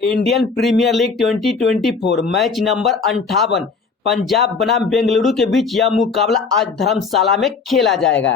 Indian Premier League 2024 match number 58 Punjab बनाम बेंगलुरु के बीच यह मुकाबला आज धर्मशाला में खेला जाएगा।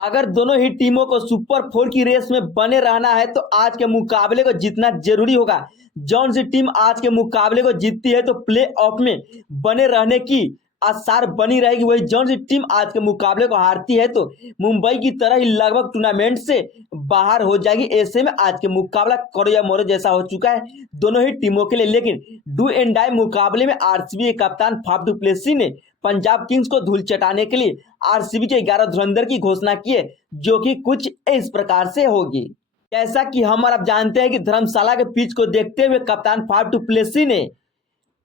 अगर दोनों ही टीमों को सुपर फोर की रेस में बने रहना है तो आज के मुकाबले को जीतना जरूरी होगा। जौन सी टीम आज के मुकाबले को जीतती है तो प्ले ऑफ में बने रहने की आसार बनी रहेगी। वही जौन सी टीम आज के मुकाबले को हारती है तो मुंबई की तरह ही लगभग टूर्नामेंट से बाहर हो जाएगी। ऐसे में आज के मुकाबला करो या मरो जैसा हो चुका है दोनों ही टीमों के लिए। लेकिन डू एंड डाई मुकाबले में आरसीबी के कप्तान फाफ डू प्लेसी ने पंजाब किंग्स को धूल चटाने के लिए आरसीबी के 11 धुरंधर की घोषणा की है, जो कि कुछ इस प्रकार से होगी। जैसा कि हम और आप जानते हैं कि धर्मशाला के पिच को देखते हुए कप्तान फाफ डू प्लेसी ने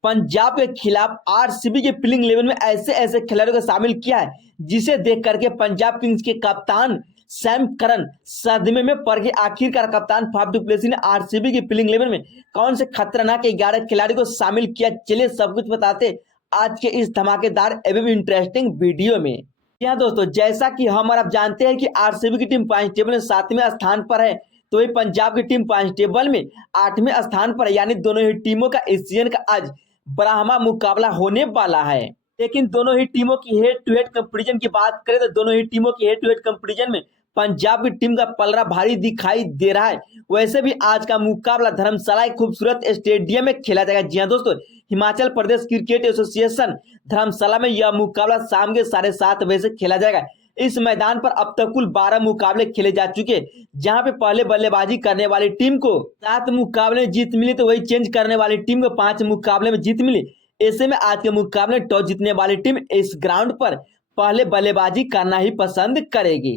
पंजाब के खिलाफ आरसीबी के प्लेइंग 11 में ऐसे ऐसे खिलाड़ियों को शामिल किया है जिसे देख करके पंजाब किंग्स के कप्तान सैम करन सदमे में पड़ गए। आखिरकार कप्तान फाफ डू प्लेसी ने आरसीबी की प्लेइंग 11 में कौन से खतरनाक 11 खिलाड़ी को शामिल किया, चलिए सब कुछ बताते आज के इस धमाकेदार एवं इंटरेस्टिंग वीडियो में। यहाँ दोस्तों, जैसा कि हम और आप जानते हैं कि आरसीबी की टीम पॉइंट टेबल में 7वें स्थान पर है, तो वही पंजाब की टीम पॉइंट टेबल में 8वें स्थान पर है। यानी दोनों ही टीमों का इस सीजन का आज ब्राह्मा मुकाबला होने वाला है। लेकिन दोनों ही टीमों की हेड टू हेड कंपैरिजन की बात करें तो दोनों ही टीमों की हेड टू हेड कंपैरिजन में पंजाब की टीम का पलड़ा भारी दिखाई दे रहा है। वैसे भी आज का मुकाबला धर्मशाला के खूबसूरत स्टेडियम में खेला जाएगा। जी हाँ दोस्तों, हिमाचल प्रदेश क्रिकेट एसोसिएशन धर्मशाला में यह मुकाबला शाम के 7:30 बजे से खेला जाएगा। इस मैदान पर अब तक कुल 12 मुकाबले खेले जा चुके, जहां पे पहले बल्लेबाजी करने वाली टीम को 7 मुकाबले में जीत मिली, तो वही चेंज करने वाली टीम को 5 मुकाबले में जीत मिली। ऐसे में आज के मुकाबले टॉस जीतने वाली टीम इस ग्राउंड पर पहले बल्लेबाजी करना ही पसंद करेगी।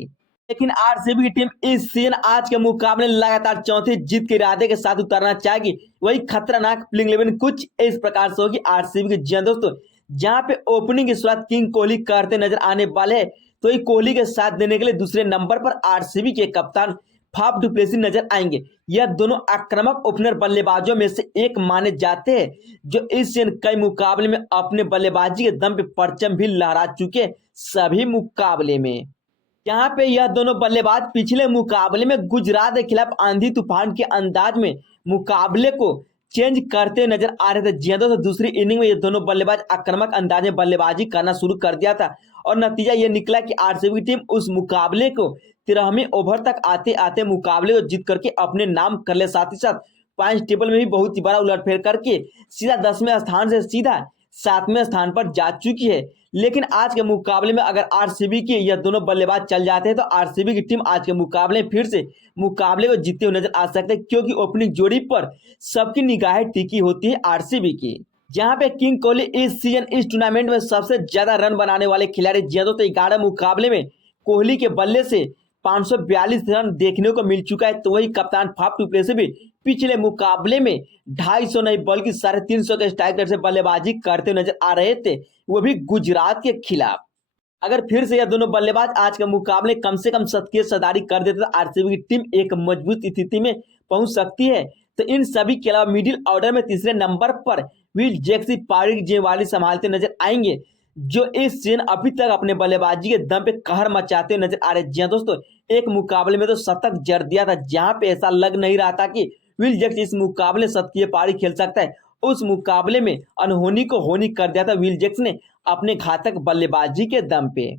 लेकिन आरसीबी की टीम इस सीजन आज के मुकाबले लगातार चौथी जीत के इरादे के साथ उतरना चाहेगी। वही खतरनाक प्लेइंग 11 कुछ इस प्रकार से होगी आरसीबी की। जी दोस्तों, जहां पे ओपनिंग की शुरुआत किंग कोहली करते नजर आने वाले हैं, तो ये कोहली के साथ देने के लिए दूसरे नंबर पर आरसीबी के कप्तान फाफ डू प्लेसी नजर आएंगे। यह दोनों आक्रामक ओपनर बल्लेबाजों में से एक माने जाते हैं, जो इस सीजन कई मुकाबले में अपने बल्लेबाजी के दम पे परचम भी लहरा चुके सभी मुकाबले में। यहाँ पे यह दोनों बल्लेबाज पिछले मुकाबले में गुजरात के खिलाफ आंधी तूफान के अंदाज में मुकाबले को चेंज करते नजर आ रहे थे। जी दोस्तों, दूसरी इनिंग में ये दोनों बल्लेबाज आक्रामक अंदाज में बल्लेबाजी करना शुरू कर दिया था और नतीजा ये निकला कि आरसीबी की टीम उस मुकाबले को 13वें ओवर तक आते आते मुकाबले को जीत करके अपने नाम कर ले। साथ ही साथ पॉइंट टेबल में भी बहुत ही बड़ा उलटफेर करके सीधा 10वें स्थान से सीधा 7वें स्थान पर जा चुकी है। लेकिन आज के मुकाबले में अगर आरसीबी के यह दोनों बल्लेबाज चल जाते हैं तो आरसीबी की टीम आज के मुकाबले फिर से मुकाबले को जीतते हुए नजर आ सकते हैं, क्योंकि ओपनिंग जोड़ी पर सबकी निगाहें टिकी होती है आरसीबी की। जहां पे किंग कोहली इस सीजन इस टूर्नामेंट में सबसे ज्यादा रन बनाने वाले खिलाड़ी। जी दोस्तों, 11 मुकाबले में कोहली के बल्ले से 542 रन देखने को मिल चुका है। तो वही कप्तान फाफ डू प्लेसी भी पिछले मुकाबले में 250 नहीं बल्कि 350 के स्ट्राइक रेट से बल्लेबाजी करते नजर आ रहे थे, वो भी गुजरात के खिलाफ। अगर फिर से यह दोनों बल्लेबाज आज के मुकाबले कम से कम 7 की सदारी कर देते तो आरसीबी की टीम एक मजबूत स्थिति में पहुंच सकती है। तो इन सभी के अलावा मिडिल ऑर्डर में तीसरे नंबर पर विल जैक्स पारी जेवाली संभालते नजर आएंगे, जो इस सीजन अभी तक अपने बल्लेबाजी के दम पे कहर मचाते नजर आ रहे। जी हाँ दोस्तों, एक मुकाबले में तो शतक जड़ दिया था, जहां पे ऐसा लग नहीं रहा था कि विल जैक्स इस मुकाबले शतकीय पारी खेल सकता है। उस मुकाबले में अनहोनी को होनी कर दिया था विल जैक्स ने अपने घातक बल्लेबाजी के दम पे।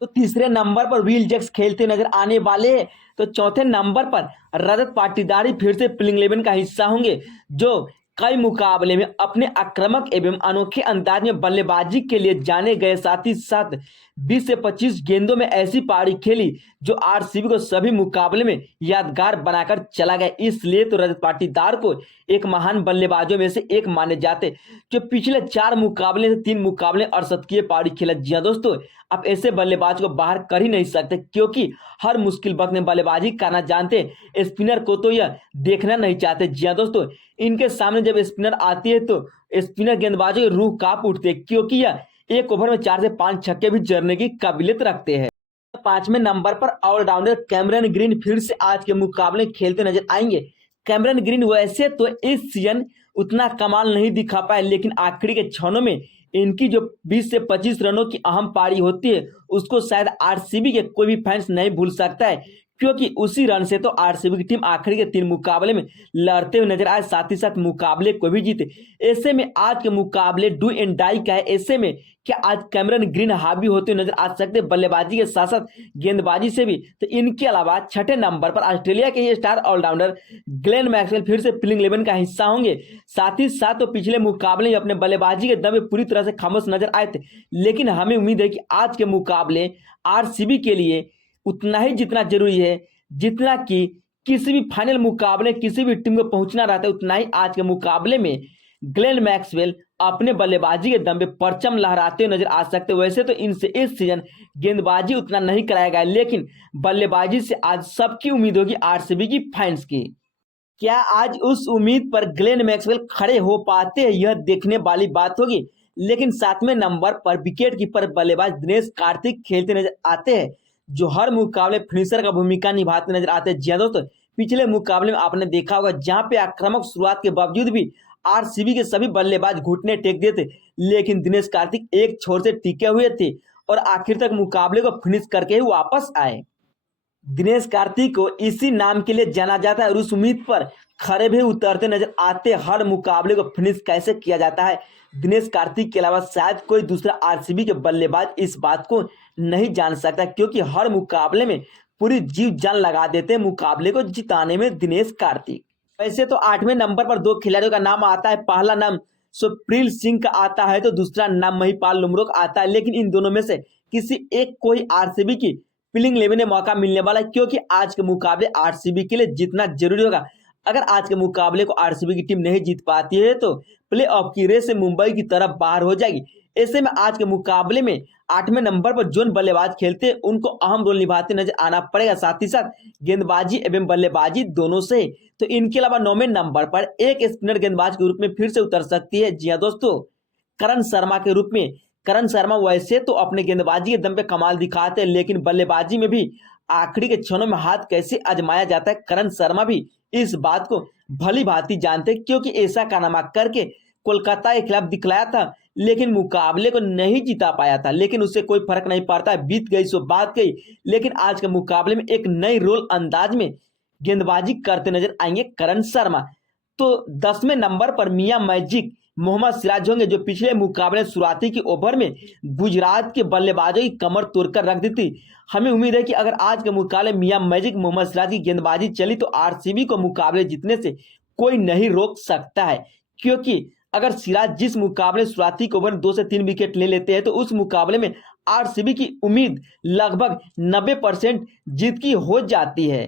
तो तीसरे नंबर पर विल जैक्स खेलते नजर आने वाले हैं। तो चौथे नंबर पर रजत पाटीदारी फिर से प्लेइंग 11 का हिस्सा होंगे, जो कई मुकाबले में अपने आक्रामक एवं अनोखे अंदाज में बल्लेबाजी के लिए जाने गए। साथ ही साथ 20 से 25 गेंदों में ऐसी पारी खेली जो आरसीबी को सभी मुकाबले में यादगार बनाकर चला गया। इसलिए तो रजत पाटीदार को एक महान बल्लेबाजों में से एक माने जाते, जो पिछले 4 मुकाबले से 3 मुकाबले और शतकीय पारी खेला। जी हाँ दोस्तों, आप ऐसे बल्लेबाज को बाहर कर ही नहीं सकते, क्योंकि हर मुश्किल वक्त में बल्लेबाजी करना जानते स्पिनर को तो यह देखना नहीं चाहते। जी हाँ दोस्तों, इनके सामने जब स्पिनर आती है तो स्पिनर गेंदबाजों की रूह कांप उठती है, क्योंकि यह एक ओवर में 4 से 5 छक्के भी जड़ने की काबिलियत रखते हैं। 5वें नंबर पर ऑलराउंडर कैमरन ग्रीन फिर से आज के मुकाबले खेलते नजर आएंगे। कैमरन ग्रीन वैसे तो इस सीजन उतना कमाल नहीं दिखा पाए, लेकिन आखिरी के क्षणों में इनकी जो 20 से 25 रनों की अहम पारी होती है उसको शायद आरसीबी के कोई भी फैंस नहीं भूल सकता है, क्योंकि उसी रन से तो आरसीबी की टीम आखिरी के 3 मुकाबले में लड़ते हुए नजर आए, साथ ही साथ मुकाबले को भी जीते। ऐसे में आज के मुकाबले डू एंड डाई का है। ऐसे में क्या आज कैमरन ग्रीन हावी होते हुए नजर आ सकते हैं बल्लेबाजी के साथ साथ गेंदबाजी से भी। तो इनके अलावा छठे नंबर पर ऑस्ट्रेलिया के ही स्टार ऑलराउंडर ग्लेन मैक्सवेल फिर से प्लेइंग 11 का हिस्सा होंगे। साथ ही साथ तो पिछले मुकाबले में अपने बल्लेबाजी के दम पे पूरी तरह से खामोश नजर आए थे, लेकिन हमें उम्मीद है कि आज के मुकाबले आरसीबी के लिए उतना ही जितना जरूरी है, जितना कि किसी भी फाइनल मुकाबले किसी भी टीम को पहुंचना रहता है, उतना ही आज के मुकाबले में ग्लेन मैक्सवेल अपने बल्लेबाजी के दम पे परचम लहराते हुए नजर आ सकते हैं। वैसे तो इनसे इस सीजन गेंदबाजी उतना नहीं कराया गया, लेकिन बल्लेबाजी से आज सबकी उम्मीद होगी आरसीबी की फैंस की। क्या आज उस उम्मीद पर ग्लेन मैक्सवेल खड़े हो पाते हैं, यह देखने वाली बात होगी। लेकिन 7वें नंबर पर विकेट कीपर बल्लेबाज दिनेश कार्तिक खेलते नजर आते हैं, जो हर मुकाबले फिनिशर का भूमिका निभाते नजर आते हैं। जी हाँ दोस्तों, पिछले मुकाबले में आपने देखा होगा जहां पे आक्रामक शुरुआत के बावजूद भी आरसीबी के सभी बल्लेबाज घुटने टेक देते, लेकिन दिनेश कार्तिक एक छोर से टिके हुए थे और आखिर तक मुकाबले को फिनिश करके ही वापस आए। दिनेश कार्तिक को इसी नाम के लिए जाना जाता है और उस उम्मीद पर खड़े भी उतरते नजर आते, हर मुकाबले को फिनिश कैसे किया जाता है। दिनेश कार्तिक के अलावा शायद कोई दूसरा आरसीबी के बल्लेबाज इस बात को नहीं जान सकता, क्योंकि हर मुकाबले में पूरी जीव जान लगा देते हैं मुकाबले को जिताने में दिनेश कार्तिक। वैसे तो 8वें नंबर पर 2 खिलाड़ियों का नाम आता है। पहला नाम सुप्रील सिंह का आता है तो दूसरा नाम महिपाल लुमरो का आता है, लेकिन इन दोनों में से किसी एक को ही आरसीबी की प्लेइंग 11 में मौका मिलने वाला है, क्योंकि आज के मुकाबले आरसीबी के लिए जीतना जरूरी होगा। अगर आज के मुकाबले को आरसीबी की टीम नहीं जीत पाती है तो प्ले ऑफ की रेस से मुंबई की तरफ बाहर हो जाएगी। ऐसे में आज के मुकाबले में 8वें नंबर पर जोन बल्लेबाज खेलते हैं उनको अहम रोल निभाते नजर आना पड़ेगा, साथ ही साथ गेंदबाजी एवं बल्लेबाजी दोनों से। तो इनके अलावा 9वें नंबर पर एक स्पिनर गेंदबाज के रूप में फिर से उतर सकती है। जी हाँ दोस्तों, करण शर्मा के रूप में। करण शर्मा वैसे तो अपने गेंदबाजी के दम पे कमाल दिखाते हैं, लेकिन बल्लेबाजी में भी आखिरी के क्षणों में हाथ कैसे आजमाया जाता है, करण शर्मा भी इस बात को भली भांति जानते, क्योंकि ऐसा कारनामा करके कोलकाता के खिलाफ दिखलाया था, लेकिन मुकाबले को नहीं जीता पाया था। लेकिन उससे कोई फर्क नहीं पड़ता, बीत गई सो बात गई। लेकिन आज के मुकाबले में एक नई रोल अंदाज में गेंदबाजी करते नजर आएंगे करण शर्मा। तो 10वें नंबर पर मियां मैजिक मोहम्मद सिराज होंगे, जो पिछले मुकाबले शुरुआती की ओवर में गुजरात के बल्लेबाजों की कमर तोड़कर रख दी थी। हमें उम्मीद है कि अगर आज के मुकाबले मियां मैजिक मोहम्मद सिराज की गेंदबाजी चली तो आरसीबी को मुकाबले जीतने से कोई नहीं रोक सकता है, क्योंकि अगर सिराज जिस मुकाबले शुरुआती के ओवर 2 से 3 विकेट ले लेते हैं तो उस मुकाबले में आरसीबी की उम्मीद लगभग 90% जीत की हो जाती है।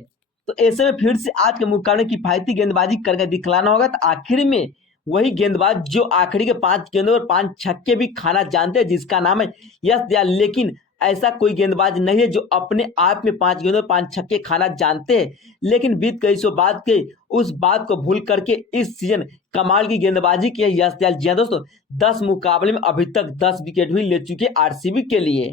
तो ऐसे में फिर से आज के मुकाबले किफायती गेंदबाजी करके दिखलाना होगा। तो आखिर में वही गेंदबाज जो आखिरी के 5 गेंदों पर 5 छक्के भी खाना जानते हैं, जिसका नाम है यश दयाल। लेकिन ऐसा कोई गेंदबाज नहीं है जो अपने आप में 5 गेंदों पर 5 छक्के खाना जानते हैं, लेकिन बीत गई सो बात के उस बात को भूल करके इस सीजन कमाल की गेंदबाजी की है यश दयाल। जी हाँ दोस्तों, 10 मुकाबले में अभी तक 10 विकेट भी ले चुके आरसीबी के लिए।